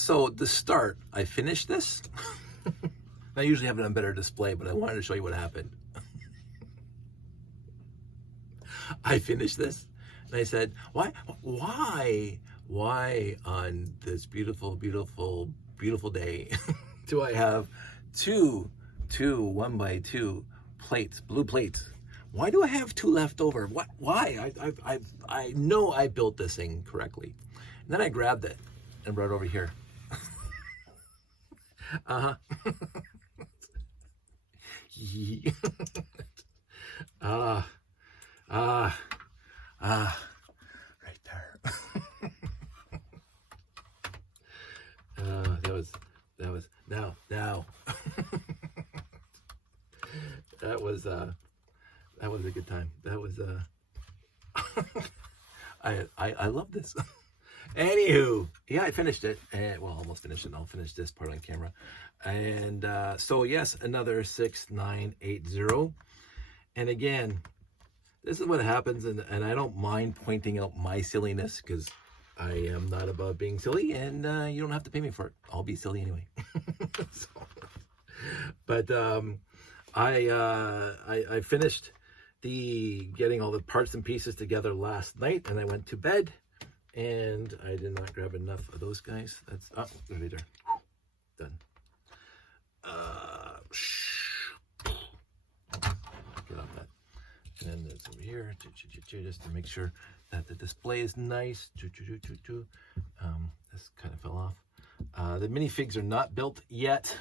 So the start, I finished this. I usually have it on better display, but I wanted to show you what happened. I finished this and I said, why on this beautiful, beautiful, beautiful day do I have two 1x2 plates, blue plates? Why do I have two left over? Why? I know I built this thing correctly. And then I grabbed it and brought it over here. Uh-huh. Right there. Now. That was a good time. That was I love this. Anywho, yeah, I finished it, and well, almost finished it. I'll finish this part on camera, and so yes, another 6980. And again, this is what happens, and I don't mind pointing out my silliness because I am not above being silly, and you don't have to pay me for it. I'll be silly anyway. So, but I finished getting all the parts and pieces together last night, and I went to bed. And I did not grab enough of those guys. That's right there. Done. Get off that. And then there's over here, just to make sure that the display is nice. This kind of fell off. The minifigs are not built yet.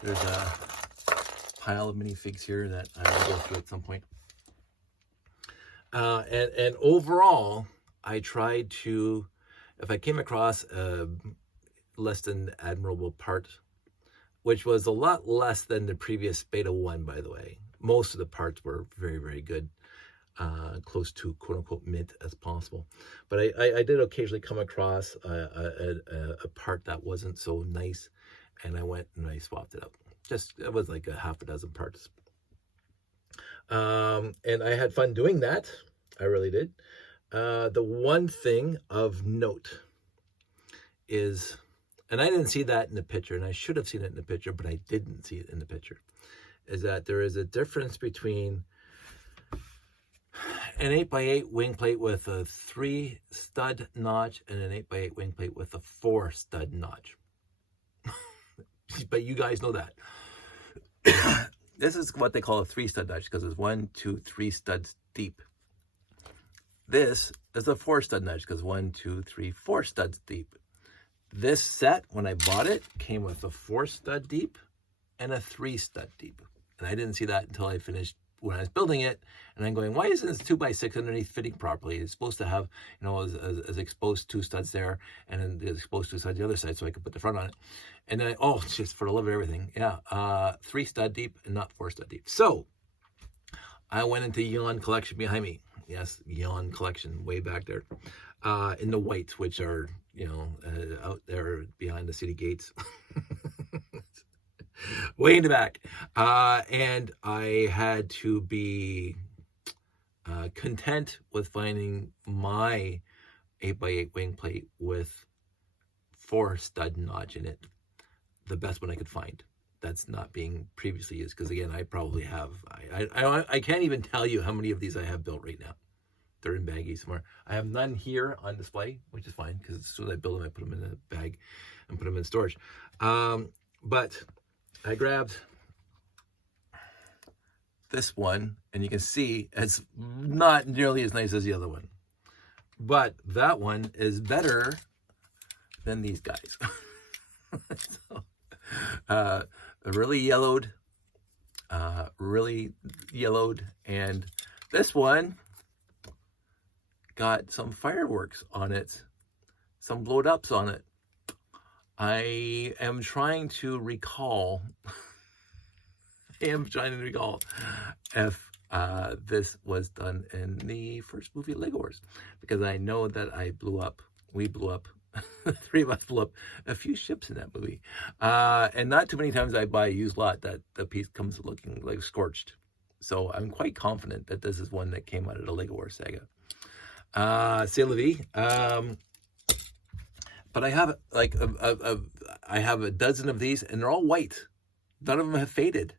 There's a pile of minifigs here that I will go through at some point. And overall, I tried to, if I came across a less than admirable part, which was a lot less than the previous beta 1, by the way. Most of the parts were very, very good, close to quote-unquote mint as possible. But I did occasionally come across a part that wasn't so nice, and I went and I swapped it out. It was like a half a dozen parts. And I had fun doing that. I really did. The one thing of note is, and I didn't see that in the picture, and I should have seen it in the picture, but I didn't see it in the picture, is that there is a difference between an 8x8 wing plate with a 3-stud notch and an 8x8 wing plate with a 4-stud notch. But you guys know that. This is what they call a 3-stud notch because it's 1, 2, 3 studs deep. This is a 4-stud notch because 1, 2, 3, 4 studs deep. This set, when I bought it, came with a 4-stud deep and a 3-stud deep. And I didn't see that until I finished when I was building it. And I'm going, why isn't this 2x6 underneath fitting properly? It's supposed to have, you know, as exposed 2 studs there and then the exposed 2 studs the other side so I could put the front on it. And then, oh, just for the love of everything. Yeah, 3-stud deep and not 4-stud deep. So I went into Yawn Collection behind me. Yes, Yawn Collection way back there in the whites, which are, you know, out there behind the city gates. Way in the back. And I had to be content with finding my 8x8 wing plate with 4-stud notch in it. The best one I could find. That's not being previously used. Because again, I probably have, I can't even tell you how many of these I have built right now. They're in baggies somewhere. I have none here on display, which is fine. Because as soon as I build them, I put them in a bag and put them in storage. But I grabbed this one, and you can see it's not nearly as nice as the other one. But that one is better than these guys. So, really yellowed, and this one got some fireworks on it, some blowed ups on it. I am trying to recall if this was done in the first movie Lego Wars, because I know that we blew up, the three of us blew up a few ships in that movie. And not too many times I buy a used lot that the piece comes looking like scorched. So I'm quite confident that this is one that came out of the Lego Wars saga. C'est la vie. But I have like I have a dozen of these, and they're all white. None of them have faded.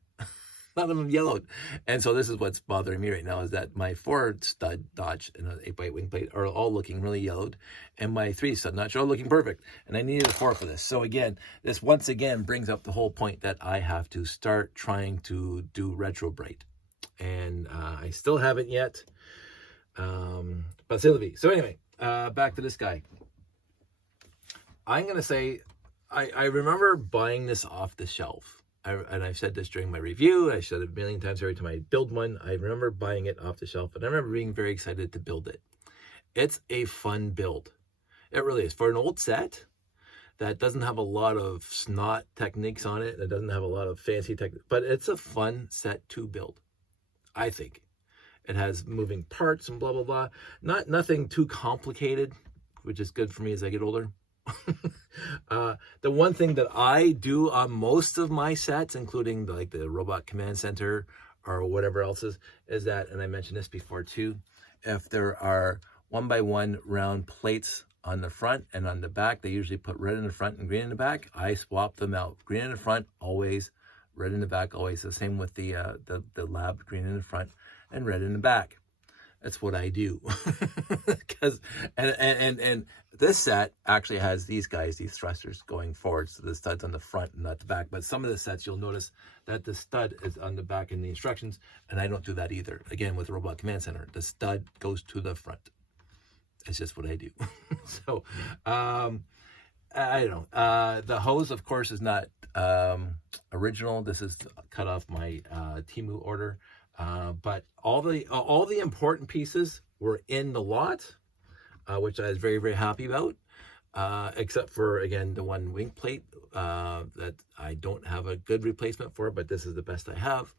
None of them yellowed. And so this is what's bothering me right now, is that my 4-stud notch and an 8x8 wing plate are all looking really yellowed, and my 3-stud notch are all looking perfect. And I needed a 4 for this. So again, this once again brings up the whole point that I have to start trying to do retro bright. And I still haven't yet. But c'est la vie. So anyway, back to this guy. I'm going to say, I remember buying this off the shelf. And I've said this during my review. I said it a million times every time I build one. I remember buying it off the shelf, and I remember being very excited to build it. It's a fun build. It really is. For an old set that doesn't have a lot of snot techniques on it, and it doesn't have a lot of fancy techniques, but it's a fun set to build, I think. It has moving parts and blah, blah, blah. Nothing too complicated, which is good for me as I get older. The one thing that I do on most of my sets, including like the Robot Command Center or whatever else is that, and I mentioned this before too, if there are 1x1 round plates on the front and on the back, they usually put red in the front and green in the back. I swap them out. Green in the front, always. Red in the back, always. The same with the lab, green in the front and red in the back. That's what I do. Because and this set actually has these guys, these thrusters going forward, so the stud's on the front and not the back. But some of the sets you'll notice that the stud is on the back in the instructions, and I don't do that either. Again, with the Robot Command Center, the stud goes to the front. It's just what I do. So I don't know. The hose, of course, is not original. This is cut off my Temu order. But all the important pieces were in the lot, which I was very, very happy about, except for, again, the one wing plate that I don't have a good replacement for, but this is the best I have.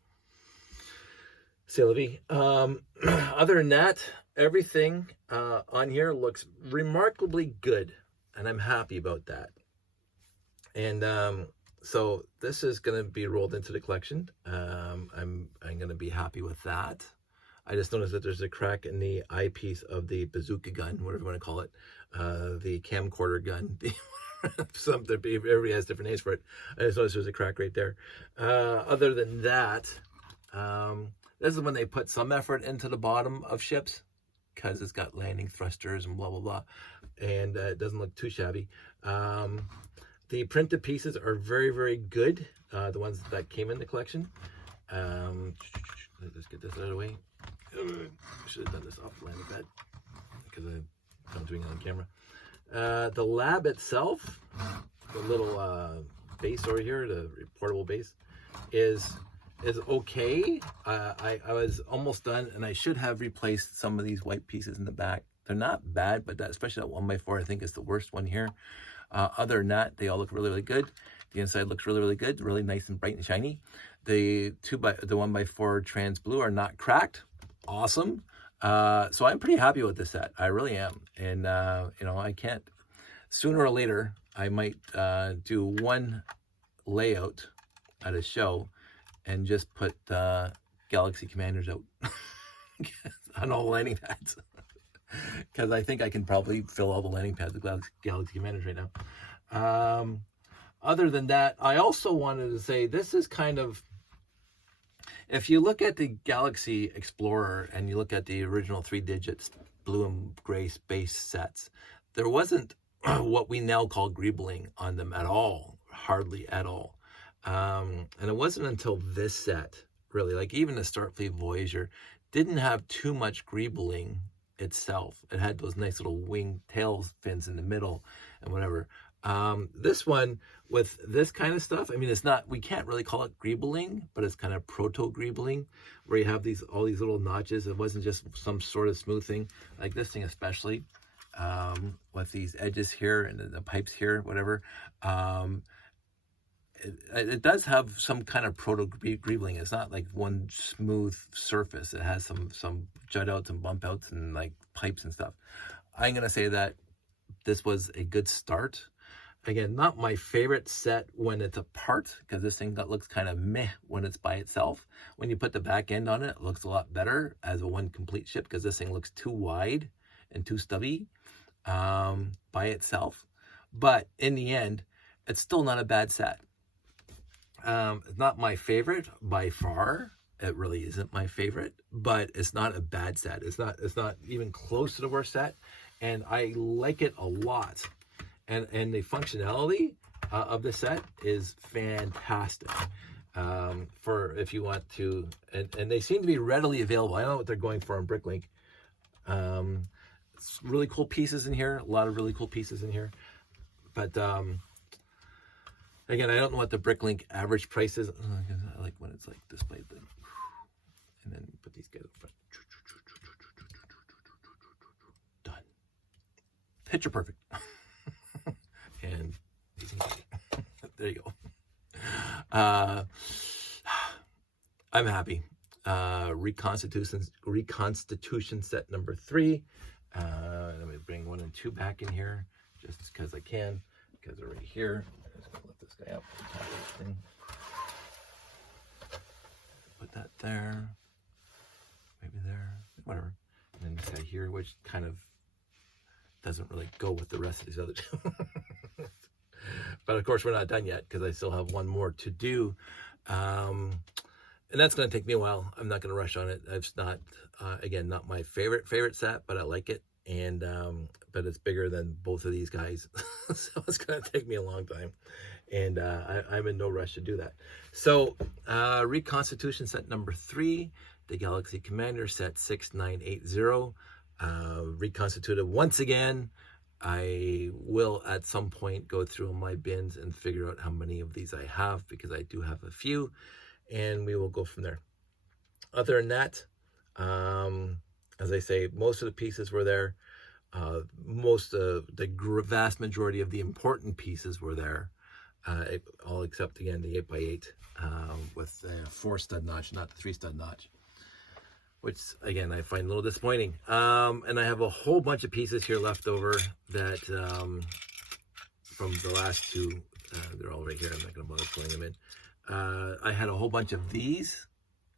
C'est la vie. Other than that, everything on here looks remarkably good, and I'm happy about that. And so this is going to be rolled into the collection. I'm going to be happy with that. I just noticed that there's a crack in the eyepiece of the bazooka gun, whatever you want to call it, the camcorder gun. Something, everybody has different names for it. I just noticed there's a crack right there. Other than that, this is when they put some effort into the bottom of ships, because it's got landing thrusters and blah, blah, blah. And it doesn't look too shabby. The printed pieces are very, very good. The ones that came in the collection. Let's get this out of the way. I should have done this off the landing pad because I'm doing it on camera. The lab itself, the little base over here, the portable base, is okay. I was almost done, and I should have replaced some of these white pieces in the back. They're not bad, but that, especially that 1x4, I think is the worst one here. Other than that, they all look really, really good. The inside looks really, really good, really nice and bright and shiny. The 1x4 trans blue are not cracked. Awesome. So I'm pretty happy with this set. I really am. And you know, I can't. Sooner or later, I might do one layout at a show and just put Galaxy Commanders out on all the landing pads. Because I think I can probably fill all the landing pads with Galaxy Commanders right now. Other than that, I also wanted to say this is kind of, if you look at the Galaxy Explorer and you look at the original 3 digits blue and gray space sets, there wasn't what we now call greebling on them at all, hardly at all. And it wasn't until this set, really, like even the Starfleet Voyager didn't have too much greebling itself. It had those nice little wing tail fins in the middle and whatever. This one with this kind of stuff, I mean, it's not, we can't really call it greebling, but it's kind of proto-greebling, where you have all these little notches. It wasn't just some sort of smooth thing, like this thing especially, with these edges here and the pipes here, whatever. It does have some kind of proto-greebling. It's not like one smooth surface. It has some jut outs and bump outs and like pipes and stuff. I'm going to say that this was a good start. Again, not my favorite set when it's apart, because this thing looks kind of meh when it's by itself. When you put the back end on it, it looks a lot better as a one complete ship, because this thing looks too wide and too stubby by itself. But in the end, it's still not a bad set. It's not my favorite by far. It really isn't my favorite, but it's not a bad set. It's not even close to the worst set, and I like it a lot. And the functionality of the set is fantastic. For if you want to, and they seem to be readily available. I don't know what they're going for on Bricklink. It's really cool pieces in here. A lot of really cool pieces in here. But again, I don't know what the Bricklink average price is. I like when it's like displayed then. And then put these guys up front. Done. Picture perfect. And there you go. I'm happy. Reconstitution set number 3. Let me bring 1 and 2 back in here just because I can, because they're right here. I'm just gonna lift this guy up. Put that there. Maybe there. Whatever. And then this guy here, which kind of doesn't really go with the rest of these other two. But of course, we're not done yet because I still have one more to do. And that's going to take me a while. I'm not going to rush on it. It's not, again, not my favorite set, but I like it. And, but it's bigger than both of these guys. So it's going to take me a long time. And I'm in no rush to do that. So Reconstitution set number 3, the Galaxy Commander set 6980, reconstituted once again. I will at some point go through my bins and figure out how many of these I have, because I do have a few, and we will go from there. Other than that, as I say, most of the pieces were there. The vast majority of the important pieces were there, all except, again, the 8x8 with the 4-stud notch, not the 3-stud notch, which, again, I find a little disappointing. And I have a whole bunch of pieces here left over that, from the last 2, they're all right here. I'm not going to bother pulling them in. I had a whole bunch of these,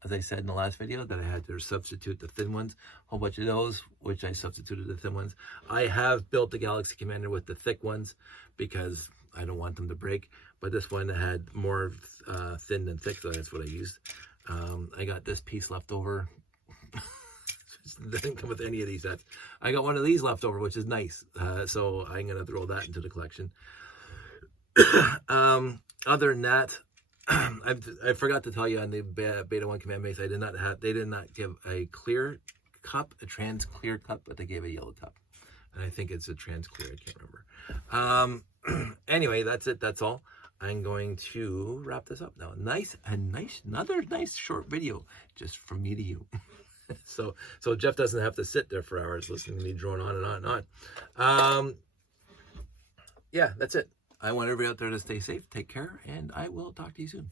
as I said in the last video, that I had to substitute the thin ones. A whole bunch of those, which I substituted the thin ones. I have built the Galaxy Commander with the thick ones because I don't want them to break. But this one had more thin than thick, so that's what I used. I got this piece left over. It doesn't come with any of these sets. I got one of these left over, which is nice. So I'm going to throw that into the collection. Other than that, I forgot to tell you on the Beta 1 command base, they did not give a clear cup, a trans clear cup, but they gave a yellow cup. And I think it's a trans clear, I can't remember. Anyway, that's it. That's all. I'm going to wrap this up now. Another nice short video just from me to you. So Jeff doesn't have to sit there for hours listening to me drone on and on and on. Yeah, that's it. I want everybody out there to stay safe, take care, and I will talk to you soon.